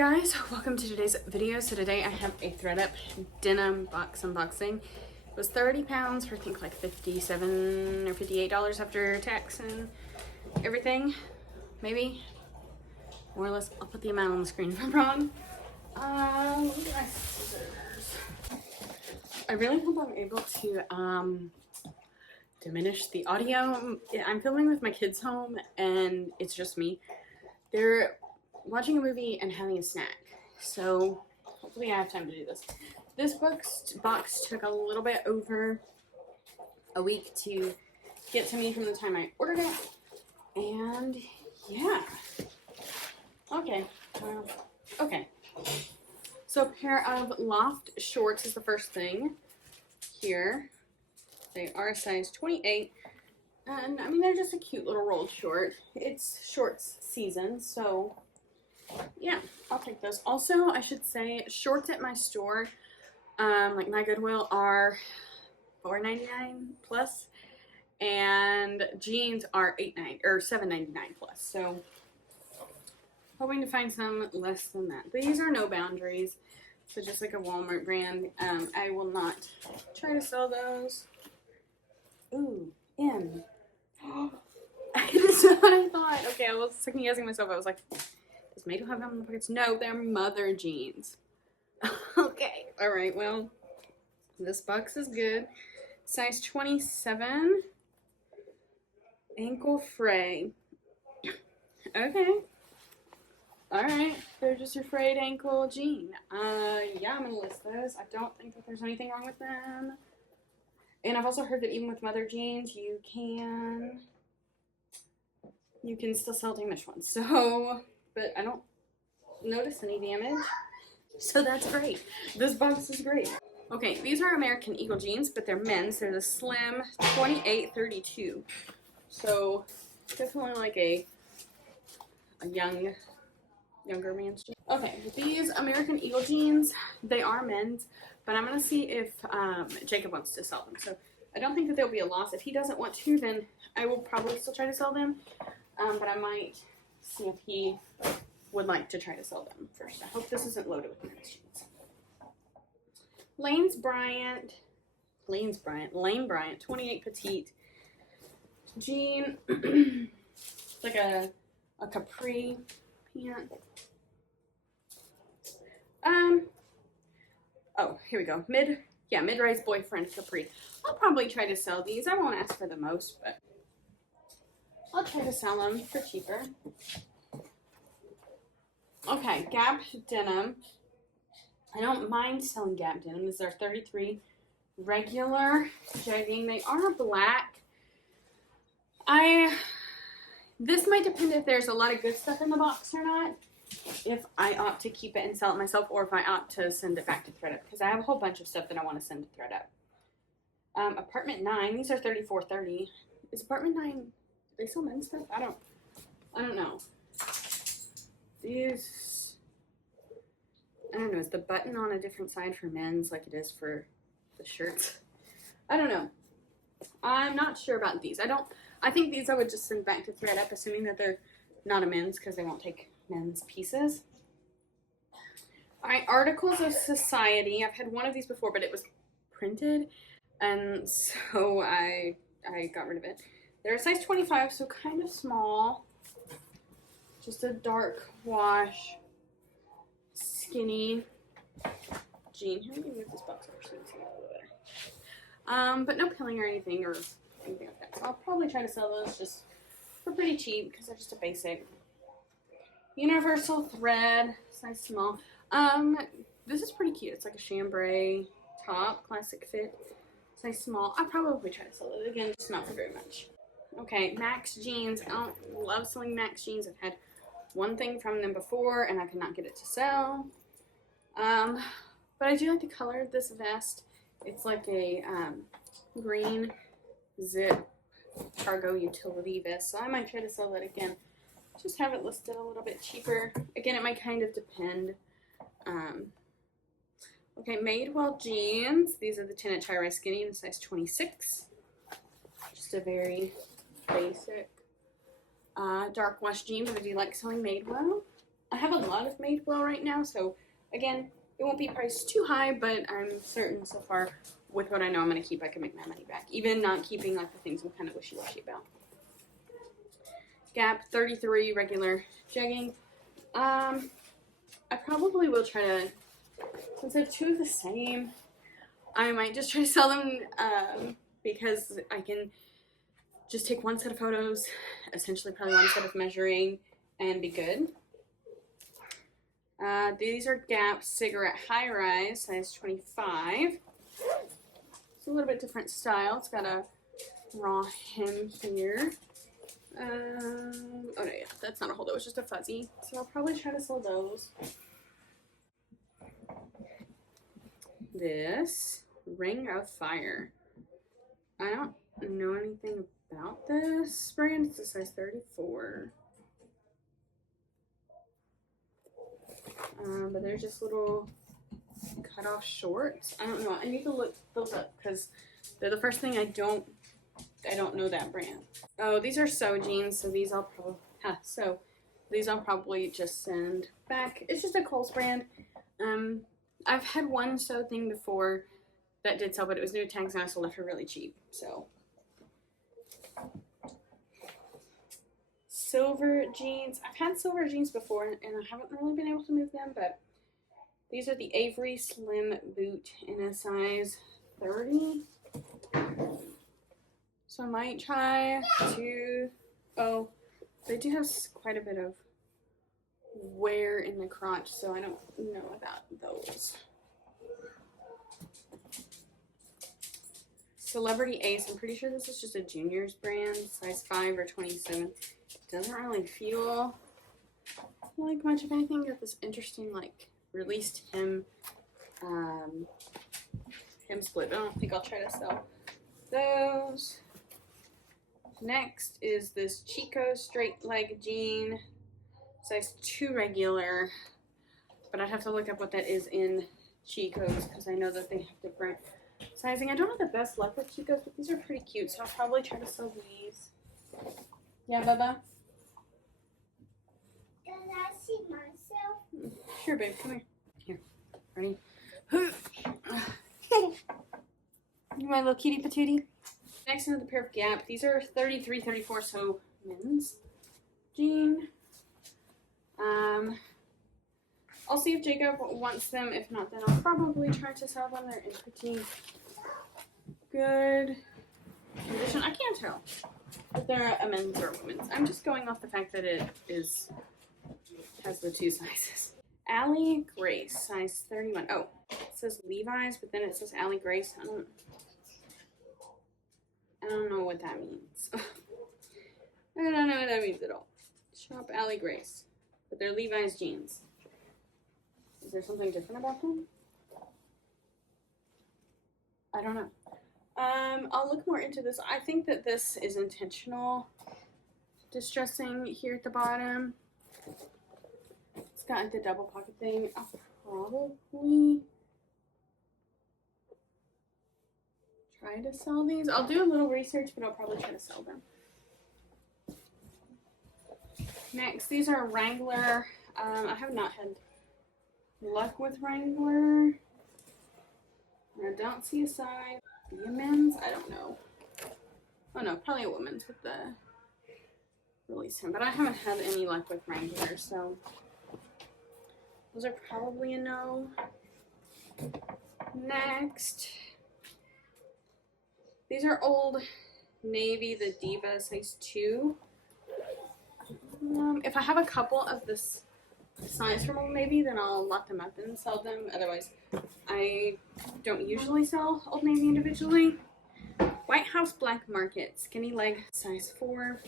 guys, welcome to today's video. So today I have a ThredUp denim box unboxing. It was 30 pounds for I think like $57 or $58 after tax and everything. Maybe more or less. I'll put the amount on the screen if I'm wrong. Look at my scissors. I really hope I'm able to diminish the audio. I'm filming with my kids home and it's just me. They're watching a movie and having a snack, so hopefully I have time to do this. This box took a little bit over a week to get to me from the time I ordered it, and yeah. Okay, so a pair of loft shorts is the first thing here. They are a size 28, and I mean they're just a cute little rolled short. It's shorts season, so yeah, I'll take those. Also, I should say, shorts at my store, like my Goodwill, are $4.99 plus, and jeans are $7.99 plus. So, hoping to find some less than that. These are no boundaries, so just like a Walmart brand. I will not try to sell those. Ooh, in. That's what I thought. Okay, I was second guessing myself. I was like, does Made have them in the pockets? No, they're mother jeans. Okay, alright, well, this box is good. Size 27. Ankle fray. Okay. Alright, they're just your frayed ankle jean. Yeah, I'm gonna list those. I don't think that there's anything wrong with them. And I've also heard that even with mother jeans, you can still sell damaged ones. So, but I don't notice any damage, so that's great. This box is great. Okay, these are American Eagle jeans, but they're men's. They're the slim 28-32. So definitely like a younger man's jeans. Okay, these American Eagle jeans, they are men's, but I'm gonna see if Jacob wants to sell them. So I don't think that they'll be a loss. If he doesn't want to, then I will probably still try to sell them. But I might see if he would like to try to sell them first. I hope this isn't loaded with men's jeans. Lane Bryant, 28 petite jean. It's like a capri pant. Oh, here we go. Mid-rise boyfriend capri. I'll probably try to sell these. I won't ask for the most, but I'll try to sell them for cheaper. Okay, Gap denim. I don't mind selling Gap denim. These are 33 regular jegging. They are black. This might depend if there's a lot of good stuff in the box or not. If I opt to keep it and sell it myself, or if I opt to send it back to ThredUp, because I have a whole bunch of stuff that I want to send to ThredUp. Apartment 9. These are 34.30. Is Apartment 9? They sell men's stuff? I don't know. These, I don't know, is the button on a different side for men's like it is for the shirts? I don't know. I'm not sure about these. I think these I would just send back to ThredUp, assuming that they're not a men's, because they won't take men's pieces. Alright, Articles of Society. I've had one of these before, but it was printed, and so I got rid of it. They're a size 25, so kind of small. Just a dark wash, skinny jean. Here, let me move this box over so you can see it a little better. But no pilling or anything like that. So I'll probably try to sell those just for pretty cheap because they're just a basic. Universal thread, size small. This is pretty cute. It's like a chambray top, classic fit, size small. I'll probably try to sell it again, just not for very much. Okay, Max jeans. I don't love selling Max jeans. I've had one thing from them before and I could not get it to sell. But I do like the color of this vest. It's like a green zip cargo utility vest, so I might try to sell that again. Just have it listed a little bit cheaper. Again, it might kind of depend. Okay, Madewell jeans. These are the 10-inch high-rise skinny in size 26. Just a very basic dark wash jean, but I do like selling Madewell. I have a lot of Madewell right now, so again, it won't be priced too high, but I'm certain so far with what I know I'm going to keep, I can make my money back. Even not keeping like the things I'm kind of wishy-washy about. Gap 33 regular jegging. I probably will try to, since I have two of the same, I might just try to sell them because I can just take one set of photos, essentially probably one set of measuring, and be good. These are Gap Cigarette High Rise, size 25. It's a little bit different style. It's got a raw hem here. Oh no, yeah, that's not a holdout, it's just a fuzzy. So I'll probably try to sell those. This Ring of Fire. I don't know anything about this brand. It's a size 34. But they're just little cut-off shorts. I don't know. I need to look those up because they're the first thing I don't know that brand. Oh, these are sew jeans, so these I'll probably just send back. It's just a Kohl's brand. I've had one sew thing before that did sell, but it was new tags and I sold it for really cheap. So silver jeans. I've had silver jeans before and I haven't really been able to move them, but these are the Avery Slim Boot in a size 30. So I might try to, oh, they do have quite a bit of wear in the crotch, so I don't know about those. Celebrity Ace, I'm pretty sure this is just a juniors brand, size 5 or 27. It doesn't really feel like much of anything. Got this interesting like released hem split. I don't think I'll try to sell those. Next is this Chico straight leg jean, size 2 regular, but I'd have to look up what that is in Chico's because I know that they have different sizing. I don't have the best luck with Chico's, but these are pretty cute, so I'll probably try to sell these. Yeah, Bubba? Can I see myself? Sure, babe. Come here. Here. Ready? You my little cutie patootie? Next, another pair of Gap. These are 33, 34, so men's jean. I'll see if Jacob wants them. If not, then I'll probably try to sell them. They're in pretty good condition. I can't tell if they're a men's or a women's. I'm just going off the fact that it has the two sizes. Allie Grace, size 31. Oh, it says Levi's, but then it says Allie Grace. I don't know what that means. I don't know what that means at all. Shop Allie Grace. But they're Levi's jeans. Is there something different about them? I don't know. I'll look more into this. I think that this is intentional distressing here at the bottom. It's got like the double pocket thing. I'll probably try to sell these. I'll do a little research, but I'll probably try to sell them. Next, these are Wrangler. I have not had luck with Wrangler. I don't see a size. Be a men's? I don't know. Oh no, probably a woman's with the release hem, but I haven't had any luck with Wrangler, so those are probably a no. Next, these are Old Navy, the Diva size 2. If I have a couple of this size from Old Navy, then I'll lock them up and sell them. Otherwise, I don't usually sell Old Navy individually. White House Black Market, skinny leg, size 4.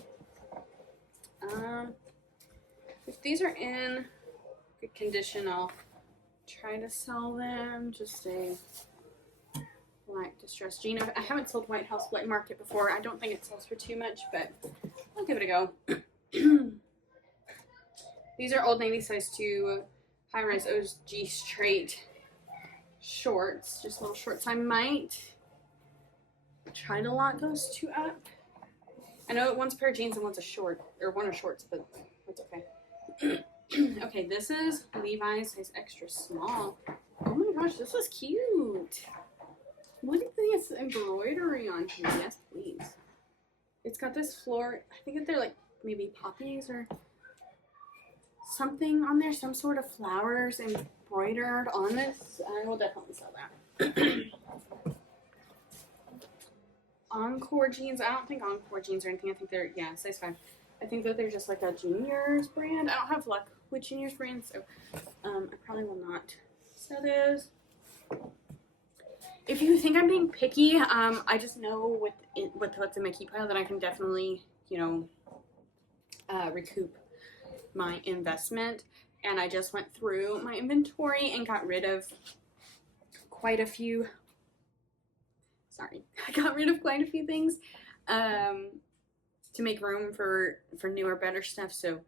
If these are in good condition, I'll try to sell them. Just a black distressed jean. I haven't sold White House Black Market before. I don't think it sells for too much, but I'll give it a go. These are Old Navy size 2 high-rise OG straight shorts, just little shorts. I might try to lock those two up. I know one's a pair of jeans and one's a short, or one are shorts, but that's okay. Okay, this is Levi's size extra small. Oh my gosh, this is cute. Look at this embroidery on here. Yes, please. It's got this floor. I think that they're like maybe poppies or something on there. Some sort of flowers embroidered on this. I will definitely sell that. Encore jeans. I don't think Encore jeans or anything. I think they're, yeah, size 5. I think that they're just like a juniors brand. I don't have luck with juniors brands, so I probably will not sell those. If you think I'm being picky, I just know with what's in my keep pile that I can definitely, you know, recoup my investment. And I just went through my inventory and got rid of quite a few. Sorry, I got rid of quite a few things to make room for newer, better stuff. So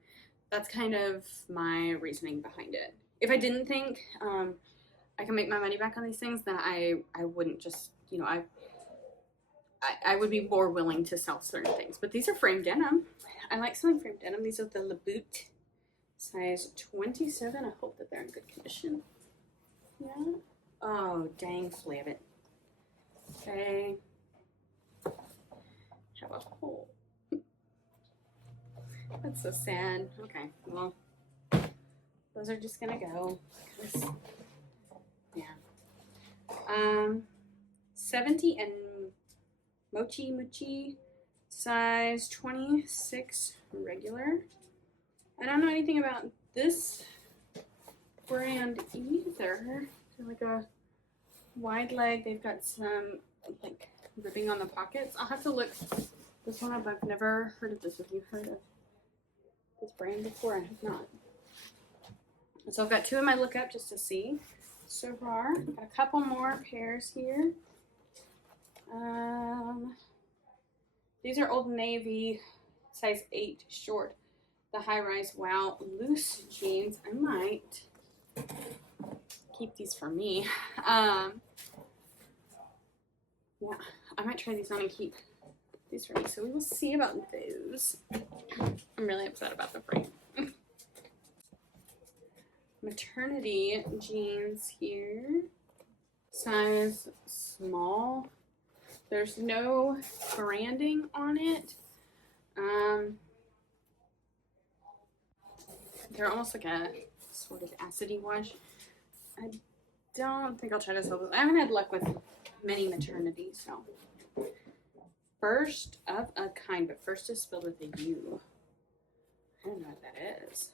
that's kind of my reasoning behind it. If I didn't think I can make my money back on these things, then I wouldn't just, you know, I would be more willing to sell certain things. But these are frame denim. I like selling frame denim. These are the Laboot size 27. I hope that they're in good condition. Yeah. Oh, dang flabbit. Okay. Have a hole. That's so sad. Okay, well, those are just gonna go. Yeah. 70 and Mochi size 26 regular. I don't know anything about this brand either. They're like a wide leg. They've got some like ribbing on the pockets. I'll have to look this one up. I've never heard of this. Have you heard of this brand before? I have not. So I've got 2 in my lookup just to see so far. Got a couple more pairs here. These are Old Navy size 8 short. The high-rise wow loose jeans. I might keep these for me. Yeah, I might try these on and keep these for me. So we will see about those. I'm really upset about the frame. Maternity jeans here. Size small. There's no branding on it. They're almost like a sort of acidy wash. I don't think I'll try to sell this. I haven't had luck with many maternities, so. First of a kind, but first is spelled with a U. I don't know what that is.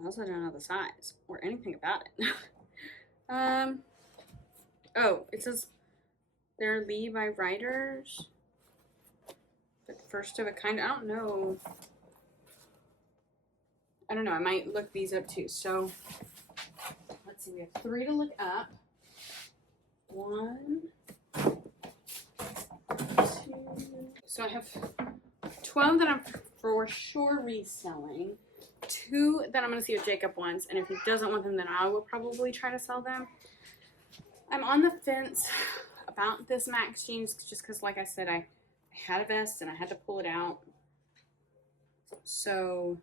I also don't know the size or anything about it. Oh, it says they're Levi Riders, but first of a kind. I don't know. I might look these up too. So let's see. We have 3 to look up. 1, 2. So I have 12 that I'm for sure reselling. 2 that I'm going to see if Jacob wants, and if he doesn't want them, then I will probably try to sell them. I'm on the fence about this Max jeans just because, like I said, I had a vest and I had to pull it out. So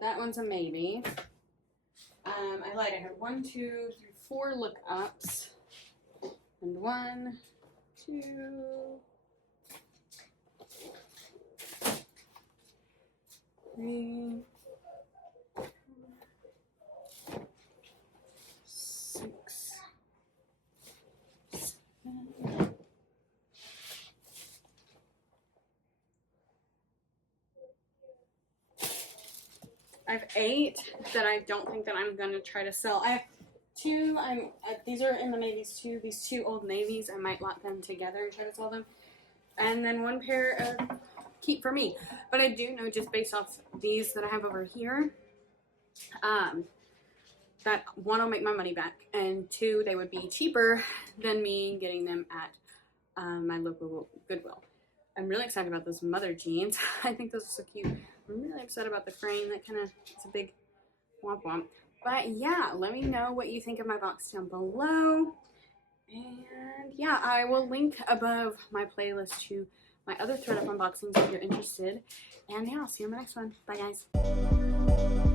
that one's a maybe. I lied. I had 1, 2, 3, 4 lookups, and 1, 2. 3, 6, 7. I have 8 that I don't think that I'm gonna try to sell. I have 2. These are in the navies too. These 2 Old Navies. I might lot them together and try to sell them. And then 1 pair of keep for me. But I do know just based off these that I have over here, that 1 will make my money back, and 2 they would be cheaper than me getting them at my local Goodwill. I'm really excited about those mother jeans. I think those are so cute. I'm really upset about the frame. That kind of, it's a big womp womp. But yeah, let me know what you think of my box down below. And yeah, I will link above my playlist to my other ThredUp unboxings if you're interested. And yeah, I'll see you in my next one. Bye, guys.